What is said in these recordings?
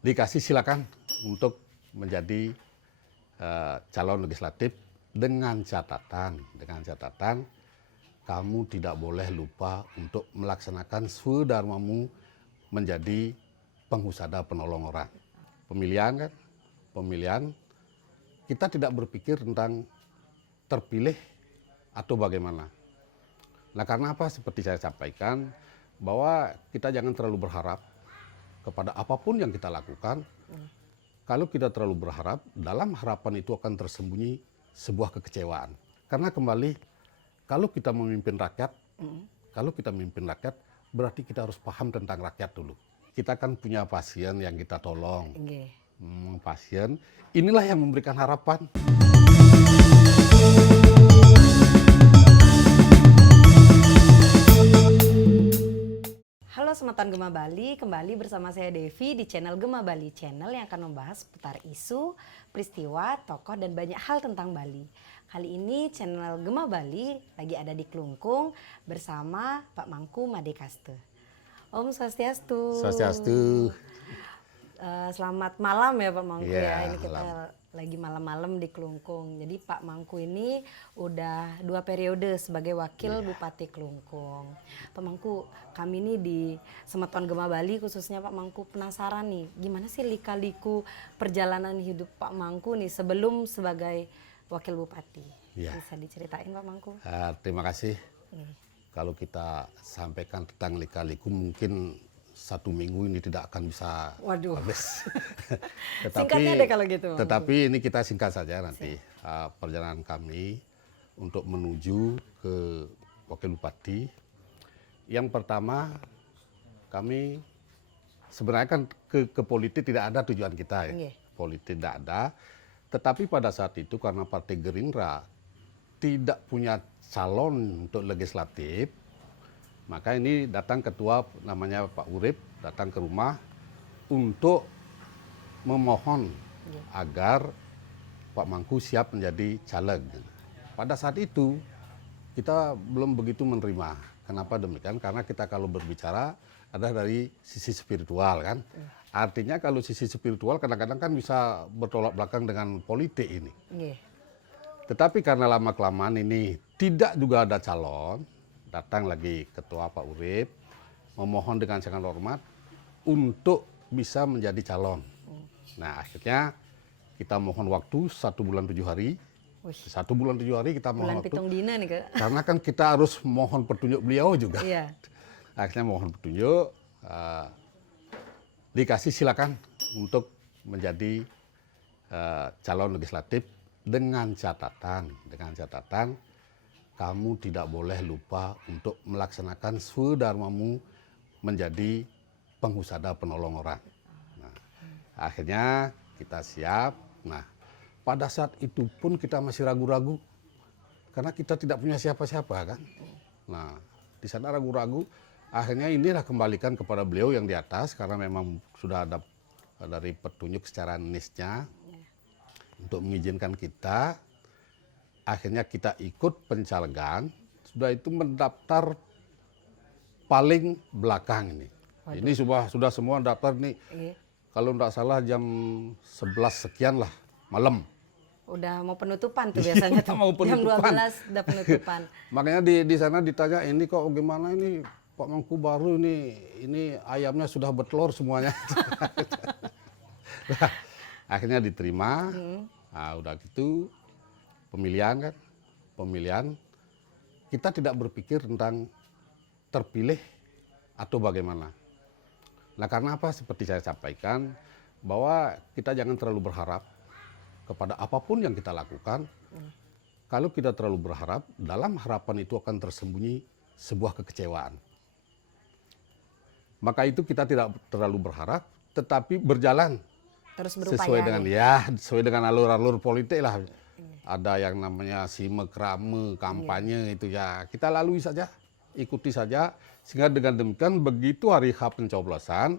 dikasih silakan untuk menjadi calon legislatif dengan catatan kamu tidak boleh lupa untuk melaksanakan swdharmamu menjadi penghusada penolong orang. Pemilihan kan, pemilihan kita tidak berpikir tentang terpilih atau bagaimana. Nah karena apa? Seperti saya sampaikan bahwa kita jangan terlalu berharap kepada apapun yang kita lakukan. Kalau kita terlalu berharap, dalam harapan itu akan tersembunyi sebuah kekecewaan. Karena kembali, kalau kita memimpin rakyat, berarti kita harus paham tentang rakyat dulu. Kita kan punya pasien yang kita tolong. Pasien, inilah yang memberikan harapan. Halo Semeton Gema Bali, kembali bersama saya Devi di channel Gema Bali, channel yang akan membahas seputar isu, peristiwa, tokoh, dan banyak hal tentang Bali. Kali ini channel Gema Bali lagi ada di Klungkung bersama Pak Mangku Madekaste. Om Swastiastu. Swastiastu. Selamat malam ya Pak Mangku ya, ini kita malam. lagi malam-malam di Klungkung. Jadi Pak Mangku ini udah 2 periode sebagai wakil Bupati Klungkung. Pak Mangku, kami ini di Semeton Gema Bali khususnya Pak Mangku penasaran nih, gimana sih lika-liku perjalanan hidup Pak Mangku nih sebelum sebagai wakil Bupati? Bisa diceritain Pak Mangku? Terima kasih. Kalau kita sampaikan tentang lika-liku mungkin 1 minggu ini tidak akan bisa habis. Singkatnya deh kalau gitu. Tetapi ini kita singkat saja nanti perjalanan kami untuk menuju ke wakil bupati. Yang pertama, kami sebenarnya kan ke politik tidak ada tujuan kita ya. Politik tidak ada. Tetapi pada saat itu karena Partai Gerindra tidak punya calon untuk legislatif, maka ini datang ketua namanya Pak Urip, datang ke rumah untuk memohon agar Pak Mangku siap menjadi caleg. Pada saat itu kita belum begitu menerima. Kenapa demikian? Karena kita kalau berbicara ada dari sisi spiritual kan. Artinya kalau sisi spiritual kadang-kadang kan bisa bertolak belakang dengan politik ini. Tetapi karena lama-kelamaan ini tidak juga ada calon, datang lagi ketua Pak Urip memohon dengan sangat hormat untuk bisa menjadi calon. Nah akhirnya kita mohon waktu 1 bulan 7 hari. 1 bulan 7 hari kita mohon waktu. Pitung dina nih Kak. Karena kan kita harus mohon petunjuk beliau juga. Akhirnya mohon petunjuk, dikasih silakan untuk menjadi calon legislatif dengan catatan kamu tidak boleh lupa untuk melaksanakan swdharmamu menjadi penghusada penolong orang. Nah, akhirnya kita siap. Nah, pada saat itu pun kita masih ragu-ragu karena kita tidak punya siapa-siapa kan. Nah, di sana ragu-ragu. Akhirnya inilah kembalikan kepada beliau yang di atas karena memang sudah ada dari petunjuk secara nisnya untuk mengizinkan kita. Akhirnya kita ikut pencalegan, sudah itu mendaftar paling belakang ini. Ini sudah semua daftar nih. Kalau tidak salah jam 11 sekian lah malam. Udah mau penutupan tuh biasanya tuh. Jam 12 udah penutupan. Makanya di sana ditanya ini kok gimana ini Pak Mangku baru ini ayamnya sudah bertelur semuanya. Nah, akhirnya diterima. Nah, udah gitu pemilihan kita tidak berpikir tentang terpilih atau bagaimana. Nah karena apa? Seperti saya sampaikan bahwa kita jangan terlalu berharap kepada apapun yang kita lakukan. Kalau kita terlalu berharap, dalam harapan itu akan tersembunyi sebuah kekecewaan. Maka itu kita tidak terlalu berharap, tetapi berjalan terus berupaya sesuai dengan alur-alur politik lah. Ada yang namanya simekrame, kampanye itu ya kita lalui saja, ikuti saja. Sehingga dengan demikian begitu hari H pencoblosan,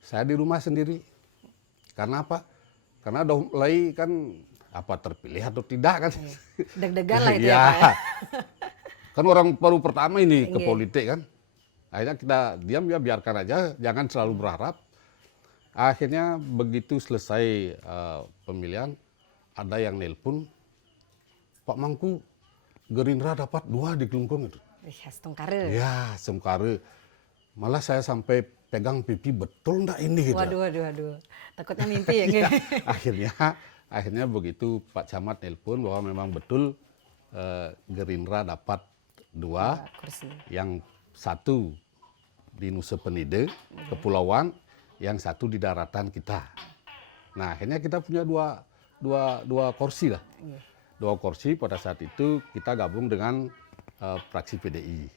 saya di rumah sendiri. Karena apa? Karena udah mulai kan apa terpilih atau tidak kan. Deg-degan lah itu ya. Kan orang baru pertama ini ke politik kan. Akhirnya kita diam ya biarkan aja, jangan selalu berharap. Akhirnya begitu selesai pemilihan, ada yang nelpon, Pak Mangku, Gerindra dapat 2 di Kelungkung itu. Wih, Tungkare. Ya, Sungkare. Malah saya sampai pegang pipi, betul enggak ini gitu. Waduh. Takutnya mimpi ya, Nge? akhirnya begitu Pak Camat nelpon bahwa memang betul Gerindra dapat 2, kursi. yang 1 di Nusa Penida, Kepulauan, yang 1 di daratan kita. Nah, akhirnya kita punya dua kursi lah. 2 kursi pada saat itu kita gabung dengan fraksi PDI.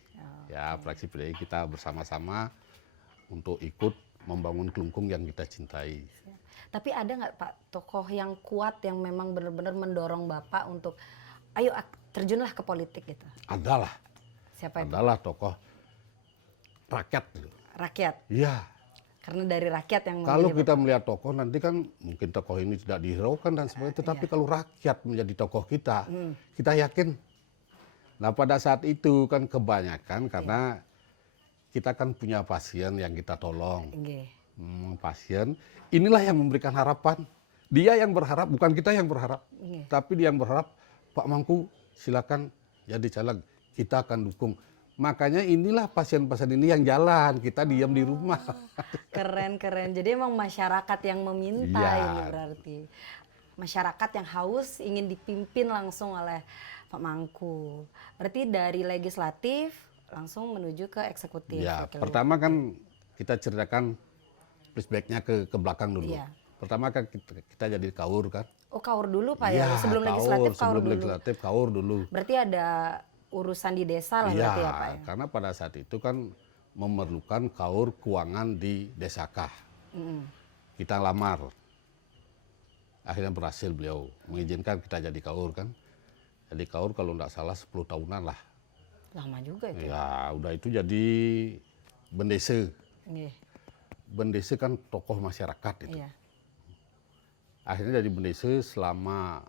Ya, fraksi PDI kita bersama-sama untuk ikut membangun Kelungkung yang kita cintai. Tapi ada nggak Pak tokoh yang kuat yang memang benar-benar mendorong Bapak untuk ayo terjunlah ke politik gitu? Adalah. Siapa itu? Adalah tokoh rakyat. Rakyat. Iya. Karena dari rakyat yang Kalau memilih kita melihat tokoh nanti kan mungkin tokoh ini tidak dihiraukan dan sebagainya. Tetapi kalau rakyat menjadi tokoh kita, kita yakin. Nah pada saat itu kan kebanyakan karena kita kan punya pasien yang kita tolong. Nggih. Pasien, inilah yang memberikan harapan. Dia yang berharap, bukan kita yang berharap. Tapi dia yang berharap, Pak Mangku silakan jadi caleg, kita akan dukung. Makanya inilah pasien-pasien ini yang jalan, kita diam di rumah. Keren. Jadi emang masyarakat yang meminta Iya. ini berarti. Masyarakat yang haus ingin dipimpin langsung oleh Pak Mangku. Berarti dari legislatif langsung menuju ke eksekutif. Ya, Wakil pertama kan kita ceritakan flashback-nya ke belakang dulu. Iya. Pertama kan kita jadi kaur kan. Oh, kaur dulu Pak Iya, ya? Sebelum legislatif kaur sebelum dulu. legislatif kaur dulu. Berarti ada urusan di desa lah berarti ya Pak ya? Karena pada saat itu kan memerlukan kaur keuangan di Desakah. Kita lamar. Akhirnya berhasil beliau mengizinkan kita jadi kaur kan. Jadi kaur kalau nggak salah 10 tahunan lah. Lama juga itu. Ya udah itu jadi bendese. Nggih. Bendese kan tokoh masyarakat itu. Iya. Akhirnya jadi bendese selama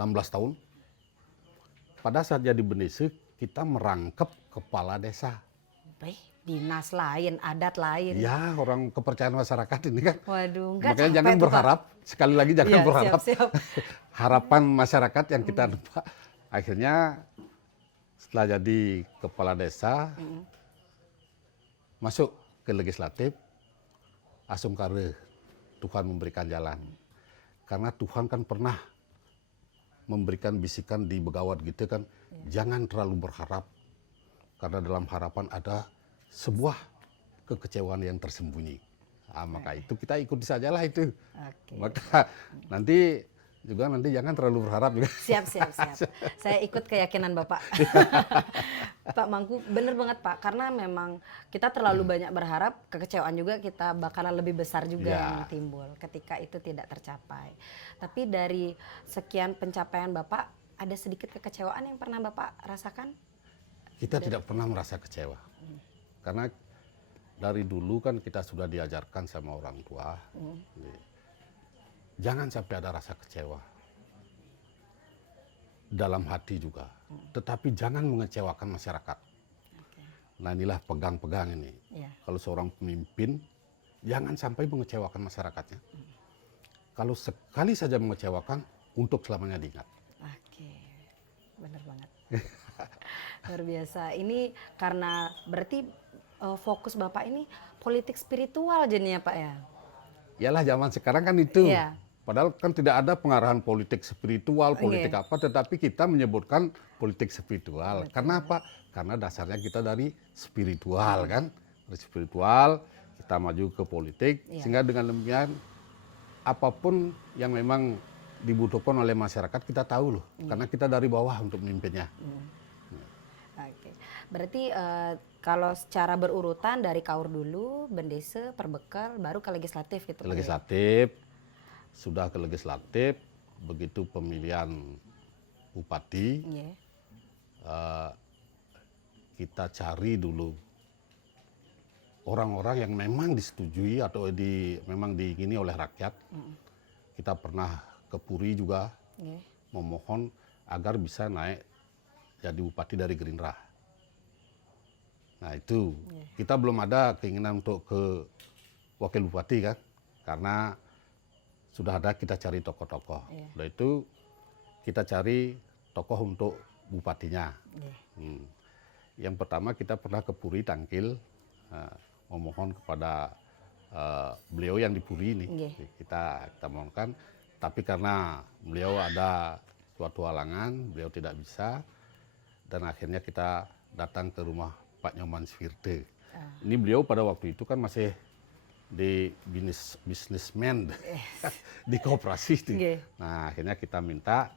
16 tahun. Pada saat jadi bendese kita merangkep kepala desa. Baik, dinas lain, adat lain. Ya orang kepercayaan masyarakat ini kan. Waduh, enggak Makanya capek jangan tuh, Pak. berharap, sekali lagi jangan Iya, berharap. siap. Harapan masyarakat yang kita lupa. Akhirnya setelah jadi kepala desa, masuk ke legislatif, Asungkare, Tuhan memberikan jalan. Karena Tuhan kan pernah memberikan bisikan di Begawat gitu kan, jangan terlalu berharap. Karena dalam harapan ada sebuah kekecewaan yang tersembunyi. Nah, maka itu kita ikuti sajalah itu. Oke. Maka nanti jangan terlalu berharap juga. Siap. Saya ikut keyakinan Bapak. Pak Mangku, bener banget Pak. Karena memang kita terlalu banyak berharap, kekecewaan juga kita bakalan lebih besar juga Ya. yang timbul ketika itu tidak tercapai. Tapi dari sekian pencapaian Bapak, ada sedikit kekecewaan yang pernah Bapak rasakan? Kita tidak pernah merasa kecewa. Karena dari dulu kan kita sudah diajarkan sama orang tua. Jangan sampai ada rasa kecewa. Dalam hati juga. Tetapi jangan mengecewakan masyarakat. Nah inilah pegang-pegang ini. Iya. Kalau seorang pemimpin, jangan sampai mengecewakan masyarakatnya. Kalau sekali saja mengecewakan, untuk selamanya diingat. Oke, bener banget. Luar biasa. Ini karena berarti fokus Bapak ini politik spiritual jadinya Pak ya? Yalah zaman sekarang kan itu. Iya. Padahal kan tidak ada pengarahan politik spiritual, politik apa, tetapi kita menyebutkan politik spiritual. Karena apa? Karena dasarnya kita dari spiritual kan. Dari spiritual, kita maju ke politik, sehingga dengan demikian apapun yang memang dibutuhkan oleh masyarakat kita tahu loh. Karena kita dari bawah untuk memimpinnya. Oke. Berarti kalau secara berurutan dari kaur dulu, bendese, perbekal, baru ke legislatif gitu. Pak ya? Legislatif, sudah ke legislatif, begitu pemilihan bupati, Iya. kita cari dulu orang-orang yang memang disetujui atau memang diingini oleh rakyat. Kita pernah ke Puri juga Iya. memohon agar bisa naik jadi bupati dari Gerindra. Nah itu kita belum ada keinginan untuk ke wakil bupati kan, karena sudah ada kita cari tokoh-tokoh. Iya. Udah itu kita cari tokoh untuk bupatinya. Iya. Yang pertama kita pernah ke Puri Tangkil, memohon kepada beliau yang di Puri ini. Iya. Kita mohonkan, tapi karena beliau ada suatu halangan, beliau tidak bisa, dan akhirnya kita datang ke rumah Pak Nyoman Svirte. Ini beliau pada waktu itu kan masih di bisnismen di koperasi itu. Iya. Nah, akhirnya kita minta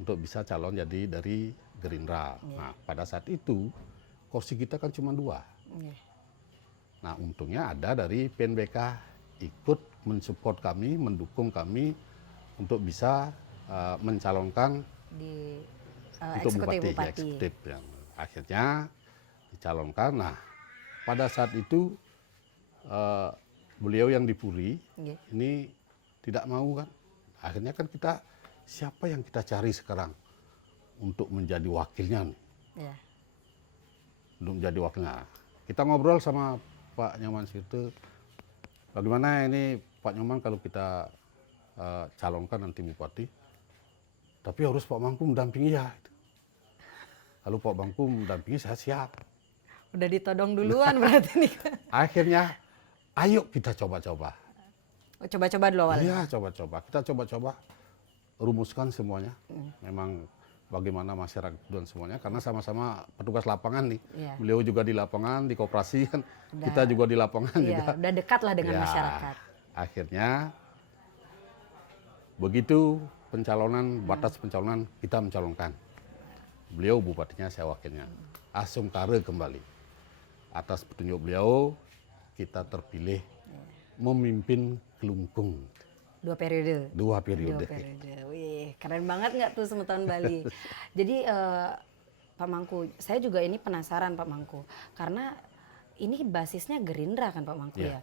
untuk bisa calon jadi dari Gerindra. Nah, pada saat itu kursi kita kan cuma 2. Iya. Nah, untungnya ada dari PNBK ikut mensupport kami, mendukung kami untuk bisa mencalonkan Di untuk bupati. Eksekutif. Yang akhirnya dicalonkan. Nah, pada saat itu beliau yang di Puri Iya. ini tidak mau kan. Akhirnya kan kita, siapa yang kita cari sekarang untuk menjadi wakilnya nih? Iya. Untuk menjadi wakilnya. Kita ngobrol sama Pak Nyoman Svirte, bagaimana ini Pak Nyoman kalau kita calonkan nanti bupati, tapi harus Pak Mangku mendampingi ya. Kalau Pak Mangku mendampingi saya siap. Udah ditodong duluan berarti nih. Akhirnya, ayo kita coba-coba. Coba-coba dulu awalnya. Iya, coba-coba. Kita coba-coba rumuskan semuanya. Memang bagaimana masyarakat dan semuanya, karena sama-sama petugas lapangan nih. Iya. Beliau juga di lapangan, di koperasi kan. Udah. Kita juga di lapangan Iya, juga. udah dekat lah dengan Ya, masyarakat. Akhirnya begitu pencalonan, batas pencalonan, kita mencalonkan. Beliau bupatinya, saya wakilnya. Asung Kare kembali. Atas petunjuk beliau, kita terpilih memimpin Kelungkung. 2 periode. 2 periode. 2 periode. Wih, keren banget nggak tuh Semeton Bali? Jadi Pak Mangku, saya juga ini penasaran Pak Mangku, karena ini basisnya Gerindra kan Pak Mangku ya.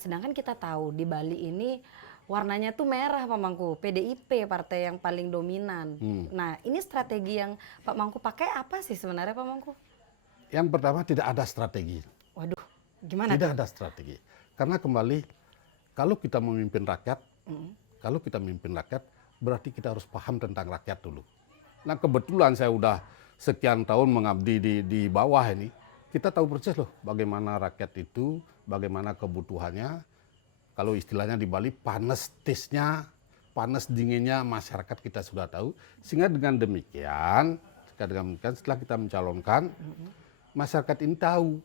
Sedangkan kita tahu di Bali ini warnanya tuh merah Pak Mangku, PDIP partai yang paling dominan. Nah, ini strategi yang Pak Mangku pakai apa sih sebenarnya Pak Mangku? Yang pertama, tidak ada strategi. Waduh, gimana? Tidak ada strategi. Karena kembali, kalau kita memimpin rakyat, berarti kita harus paham tentang rakyat dulu. Nah, kebetulan saya udah sekian tahun mengabdi di bawah ini, kita tahu persis loh bagaimana rakyat itu, bagaimana kebutuhannya. Kalau istilahnya di Bali, panas tisnya, panas dinginnya masyarakat kita sudah tahu. Sehingga dengan demikian setelah kita mencalonkan, masyarakat ini tahu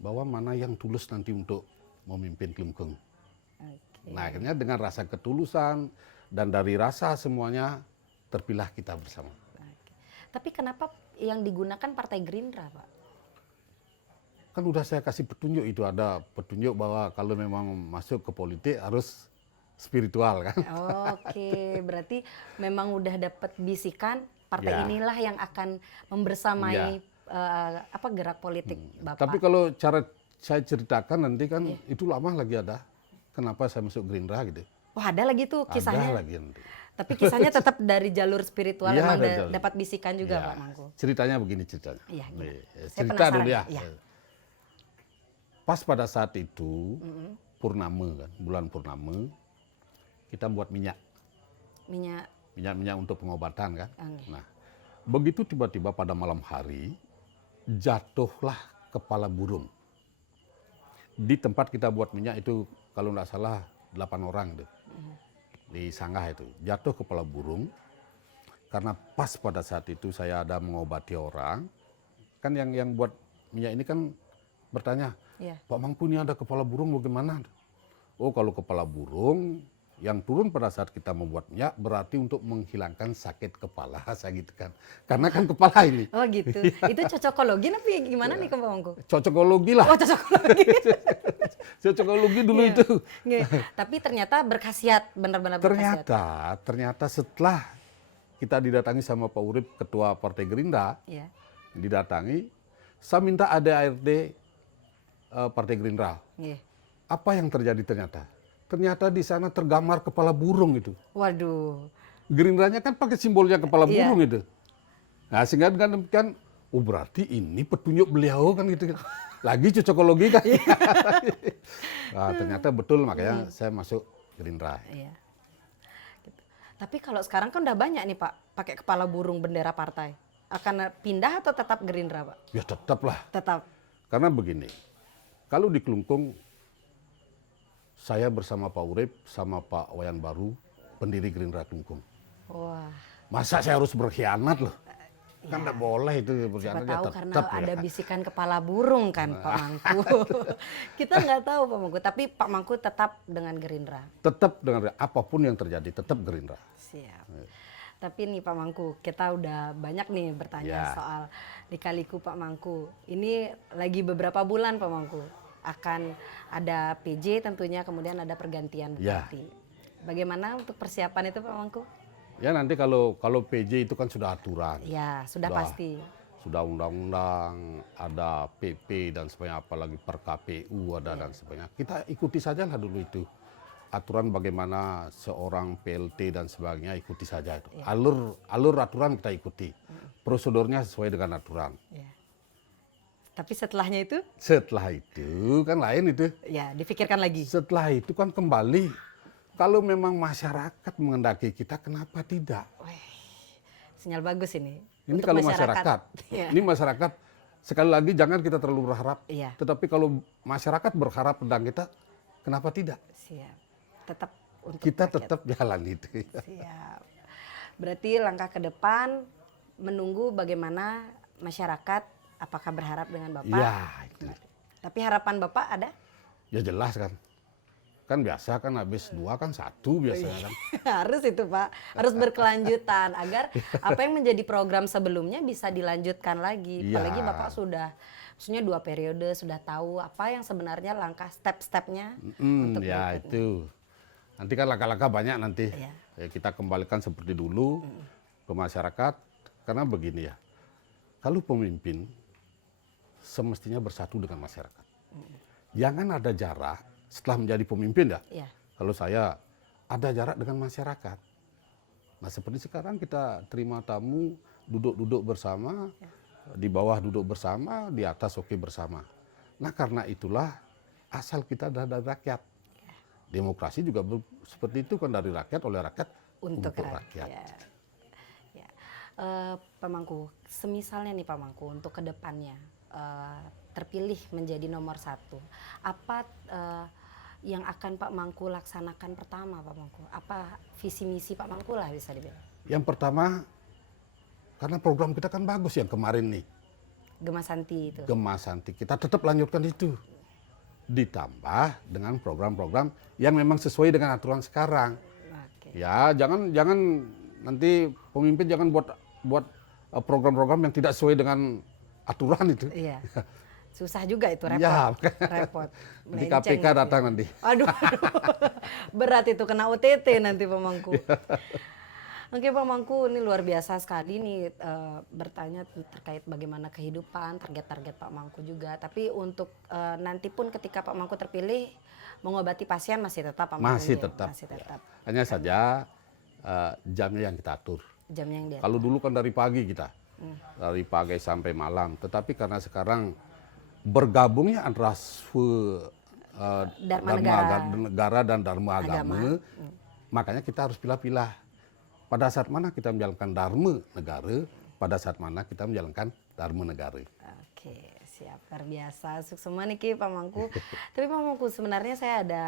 bahwa mana yang tulus nanti untuk memimpin Kelungkung. Nah, akhirnya dengan rasa ketulusan dan dari rasa semuanya terpilah kita bersama. Tapi kenapa yang digunakan Partai Gerindra, Pak? Kan udah saya kasih petunjuk, itu ada petunjuk bahwa kalau memang masuk ke politik harus spiritual kan. Oke, berarti memang udah dapat bisikan partai inilah yang akan membersamai gerak politik Bapak. Tapi kalau cara saya ceritakan nanti kan itu lama lagi ada. Kenapa saya masuk Gerindra gitu. Wah, ada lagi tuh kisahnya. Ada lagi nanti. Tapi kisahnya tetap dari jalur spiritual, Iya, memang ada dapat bisikan juga Pak Mangku. Ceritanya begini ceritanya. Iya, Nih, saya cerita penasaran. dulu ya. Iya. Pas pada saat itu, purnama kan, bulan purnama, kita buat minyak untuk pengobatan kan. Nah, begitu tiba-tiba pada malam hari, jatuhlah kepala burung. Di tempat kita buat minyak itu, kalau nggak salah 8 orang deh. Di Sanggah itu, jatuh kepala burung. Karena pas pada saat itu saya ada mengobati orang, kan yang buat minyak ini kan bertanya, Pak Mangku ini ada kepala burung bagaimana? Oh, kalau kepala burung yang turun pada saat kita membuat minyak berarti untuk menghilangkan sakit kepala, saya gitu kan. Karena kan kepala ini. Oh gitu, itu cocokologi tapi gimana nih Pak Mangku? Cocokologi lah. Oh cocokologi. Cocokologi dulu itu. Tapi ternyata berkhasiat, benar-benar berkhasiat. Ternyata setelah kita didatangi sama Pak Urip, Ketua Partai Gerindra, didatangi, saya minta ARD Partai Gerindra. Apa yang terjadi ternyata? Ternyata di sana tergambar kepala burung itu. Waduh. Gerindranya kan pakai simbolnya kepala burung itu. Nah, sehingga dengan demikian, oh berarti ini petunjuk beliau kan gitu. Lagi cocokologi kan. Nah, ternyata betul makanya saya masuk Gerindra. Iya. Gitu. Tapi kalau sekarang kan udah banyak nih Pak pakai kepala burung bendera partai. Akan pindah atau tetap Gerindra Pak? Ya tetap lah. Tetap. Karena begini, kalau di Kelungkung saya bersama Pak Urip sama Pak Wayan Baru, pendiri Gerindra Kelungkung. Wah. Masa saya harus berkhianat loh? Kan nggak boleh itu Siapa berkhianat ya tahu tetap karena ya. ada bisikan kepala burung kan Pak Mangku. Kita nggak tahu Pak Mangku, tapi Pak Mangku tetap dengan Gerindra. Tetap dengan apapun yang terjadi, tetap Gerindra. Siap. Tapi nih Pak Mangku, kita udah banyak nih bertanya Ya. soal Lika-Liku Pak Mangku. Ini lagi beberapa bulan Pak Mangku. Akan ada PJ tentunya, kemudian ada pergantian Ya. bupati. Bagaimana untuk persiapan itu Pak Mangku? Ya nanti kalau PJ itu kan sudah aturan. Ya, sudah Sudah. pasti. Sudah undang-undang, ada PP dan sebagainya, apalagi per KPU ada dan sebagainya. Kita ikuti saja lah dulu itu. Aturan bagaimana seorang PLT dan sebagainya, ikuti saja itu. Alur aturan kita ikuti. Prosedurnya sesuai dengan aturan. Ya. Tapi setelahnya itu, Setelah itu kan lain itu. ya dipikirkan lagi. Setelah itu kan kembali. Kalau memang masyarakat mengendaki kita, kenapa tidak? Wih, sinyal bagus ini. Ini Untuk kalau masyarakat. Ya. Ini masyarakat, sekali lagi jangan kita terlalu berharap. Iya. Tetapi kalau masyarakat berharap tentang kita, kenapa tidak? Siap. Tetap untuk Kita rakyat. tetap jalan itu. Siap. Berarti langkah ke depan menunggu bagaimana masyarakat apakah berharap dengan Bapak. Ya, itu. Tapi harapan Bapak ada? Ya jelas kan. Kan biasa kan habis 2 kan 1 biasanya kan. Harus itu Pak, harus berkelanjutan agar apa yang menjadi program sebelumnya bisa dilanjutkan lagi. Iya. Apalagi Bapak sudah, maksudnya 2 periode sudah tahu apa yang sebenarnya langkah step-stepnya untuk Ya berikutnya. itu. Nanti kan langkah-langkah banyak nanti. Iya. Ya, kita kembalikan seperti dulu ke masyarakat. Karena begini ya, kalau pemimpin semestinya bersatu dengan masyarakat. Jangan ada jarak setelah menjadi pemimpin ya. Iya. Kalau saya ada jarak dengan masyarakat. Nah seperti sekarang kita terima tamu, duduk-duduk bersama, di bawah duduk bersama, di atas oke bersama. Nah karena itulah asal kita dari rakyat. Demokrasi juga seperti itu kan, dari rakyat, oleh rakyat, Untuk rakyat. rakyat. Ya. Pak Mangku, semisalnya nih Pak Mangku untuk kedepannya terpilih menjadi nomor 1, apa yang akan Pak Mangku laksanakan pertama Pak Mangku? Apa visi misi Pak Mangku lah bisa dibilang? Yang pertama, karena program kita kan bagus yang kemarin nih, Gema Santi itu. Gema Santi, kita tetap lanjutkan itu. Ditambah dengan program-program yang memang sesuai dengan aturan sekarang. Oke. Ya, jangan nanti pemimpin jangan buat program-program yang tidak sesuai dengan aturan itu. Iya. Susah juga itu, repot. Ya, Repot. di Melenceng KPK gitu. datang nanti. Aduh, berat itu kena OTT nanti Pak Mangku. Oke Pak Mangku, ini luar biasa sekali nih bertanya terkait bagaimana kehidupan, target-target Pak Mangku juga. Tapi untuk nanti pun ketika Pak Mangku terpilih, mengobati pasien masih tetap Pak Mangku? Masih tetap. Masih tetap. Hanya saja jamnya yang kita atur. Jamnya yang dia. Kalau dulu kan dari pagi kita, dari pagi sampai malam. Tetapi karena sekarang bergabungnya antara Dharma negara dan dharma agama, makanya kita harus pilah-pilah. Pada saat mana kita menjalankan dharma negara, pada saat mana kita menjalankan dharma negara. Oke, siap. Luar biasa. Sukses semua nih Ki, Pak Mangku. Tapi Pak Mangku, sebenarnya saya ada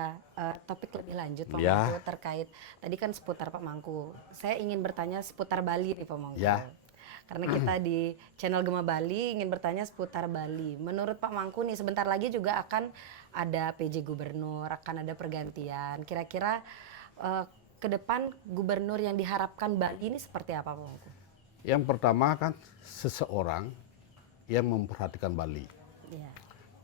topik lebih lanjut Pak Ya. Mangku terkait, tadi kan seputar Pak Mangku. Saya ingin bertanya seputar Bali nih Pak Mangku. Ya. Karena kita di channel Gema Bali ingin bertanya seputar Bali. Menurut Pak Mangku nih, sebentar lagi juga akan ada PJ Gubernur, akan ada pergantian. Kira-kira ke depan gubernur yang diharapkan Bali ini seperti apa Pak Mangku? Yang pertama kan seseorang yang memperhatikan Bali. Iya.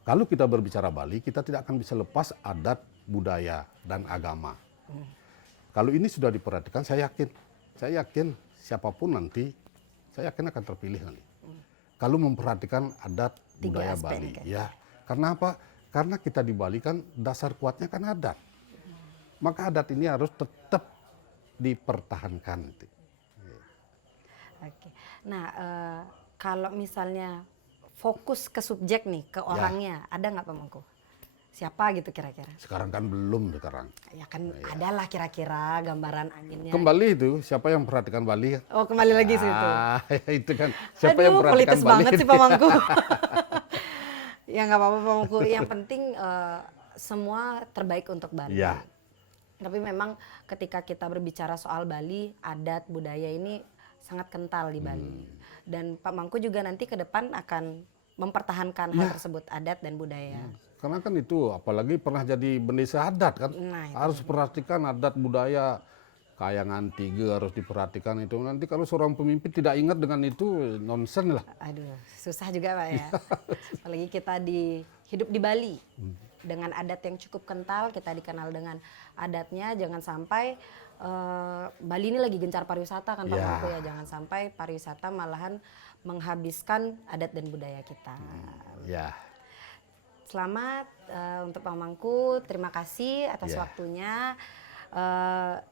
Kalau kita berbicara Bali, kita tidak akan bisa lepas adat, budaya, dan agama. Kalau ini sudah diperhatikan, saya yakin siapapun nanti, saya yakin akan terpilih nanti. Kalau memperhatikan adat, 3 budaya aspek Bali. kan? Ya, karena apa? Karena kita di Bali kan dasar kuatnya kan adat. Maka adat ini harus tetap dipertahankan. Oke. Nah, kalau misalnya fokus ke subjek nih, ke orangnya, ada nggak Pak Mangku? siapa gitu kira-kira? Sekarang kan belum sekarang. Ya kan adalah kira-kira gambaran anginnya. Kembali itu siapa yang memperhatikan Bali? Oh kembali lagi situ. Itu kan siapa yang Aduh, memperhatikan politis Bali? banget sih Pak Mangku. Ya nggak apa-apa Pak Mangku. Yang penting semua terbaik untuk Bali. Ya. Tapi memang ketika kita berbicara soal Bali, adat budaya ini sangat kental di Bali. Dan Pak Mangku juga nanti ke depan akan mempertahankan hal tersebut, adat dan budaya. Karena kan itu apalagi pernah jadi bendesa adat kan. Nah, itu Harus perhatikan adat budaya. Kayangan Tiga harus diperhatikan itu. Nanti kalau seorang pemimpin tidak ingat dengan itu nonsen lah. Aduh, susah juga Pak ya. Apalagi kita hidup di Bali. Dengan adat yang cukup kental, kita dikenal dengan adatnya. Jangan sampai Bali ini lagi gencar pariwisata kan Pak Mangku ya. Jangan sampai pariwisata malahan menghabiskan adat dan budaya kita. Ya. Selamat untuk Pak Mangku, terima kasih atas waktunya.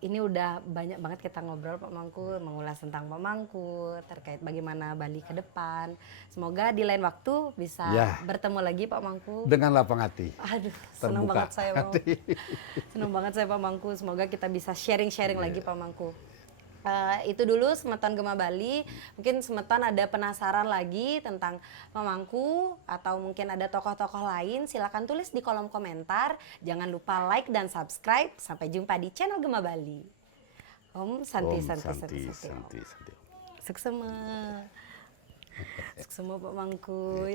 Ini udah banyak banget kita ngobrol Pak Mangku, mengulas tentang Pak Mangku, terkait bagaimana Bali ke depan. Semoga di lain waktu bisa bertemu lagi Pak Mangku. Dengan lapang hati. Aduh, senang banget saya Pak Mangku. Senang banget saya Pak Mangku, semoga kita bisa sharing-sharing lagi Pak Mangku. Itu dulu Semeton Gema Bali. Mungkin Semeton ada penasaran lagi tentang Pak Mangku atau mungkin ada tokoh-tokoh lain, silakan tulis di kolom komentar. Jangan lupa like dan subscribe. Sampai jumpa di channel Gema Bali. Om Santi. Suksema. Suksema Pak Mangku.